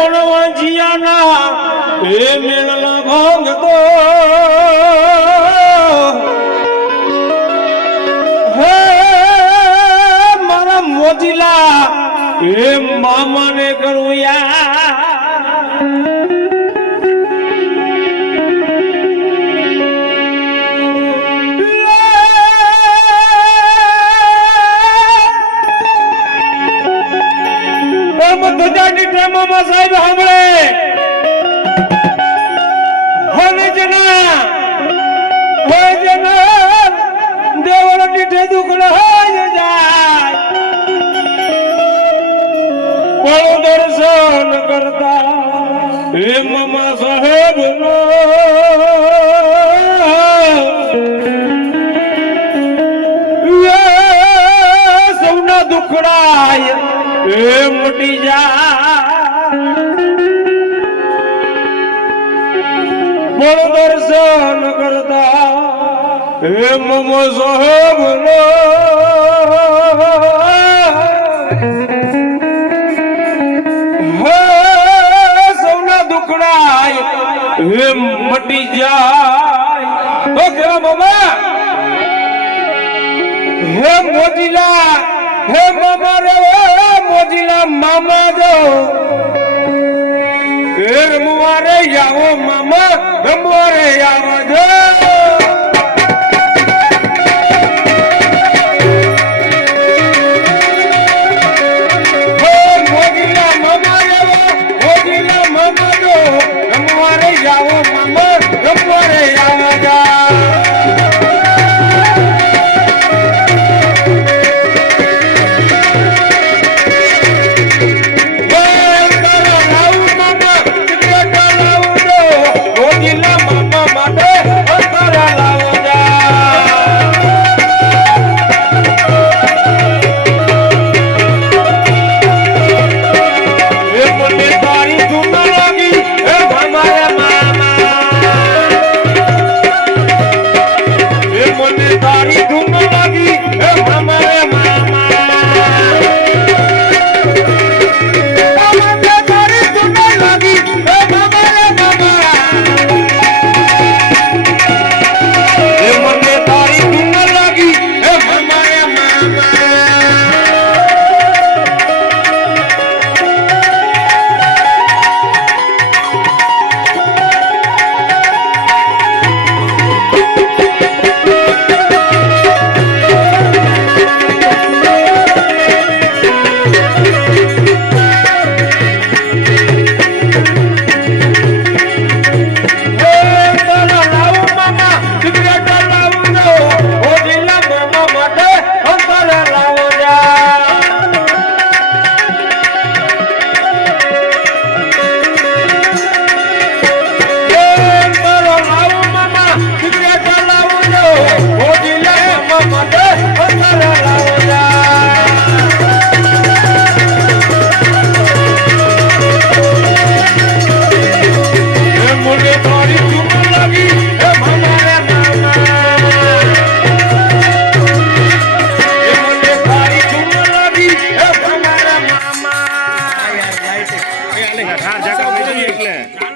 વણવાંજિયાના એ મેળના ભાંગતો હે મારા મોજીલા એ મામાને કરું યાર સાહેબ સાંભળે દેવળ દીઠે દુખડે હોય જાય પણ દર્શન કરતા હે મામા સાહેબ નો સૌના દુખડાય એ મટી જાય બોલ દર્શન કરતા હે મમો સાહેબ નો સૌના દુખડાય હે મટી જાય તો કેવા મામા હે મોજીલા હે મામા રે મોજીલા મામા જો રમવારે આવો મામા રમવારે આવો જો મોજીલા મામા જો રમવારે આવો મામા રમવારે આવો જા જગા એટલે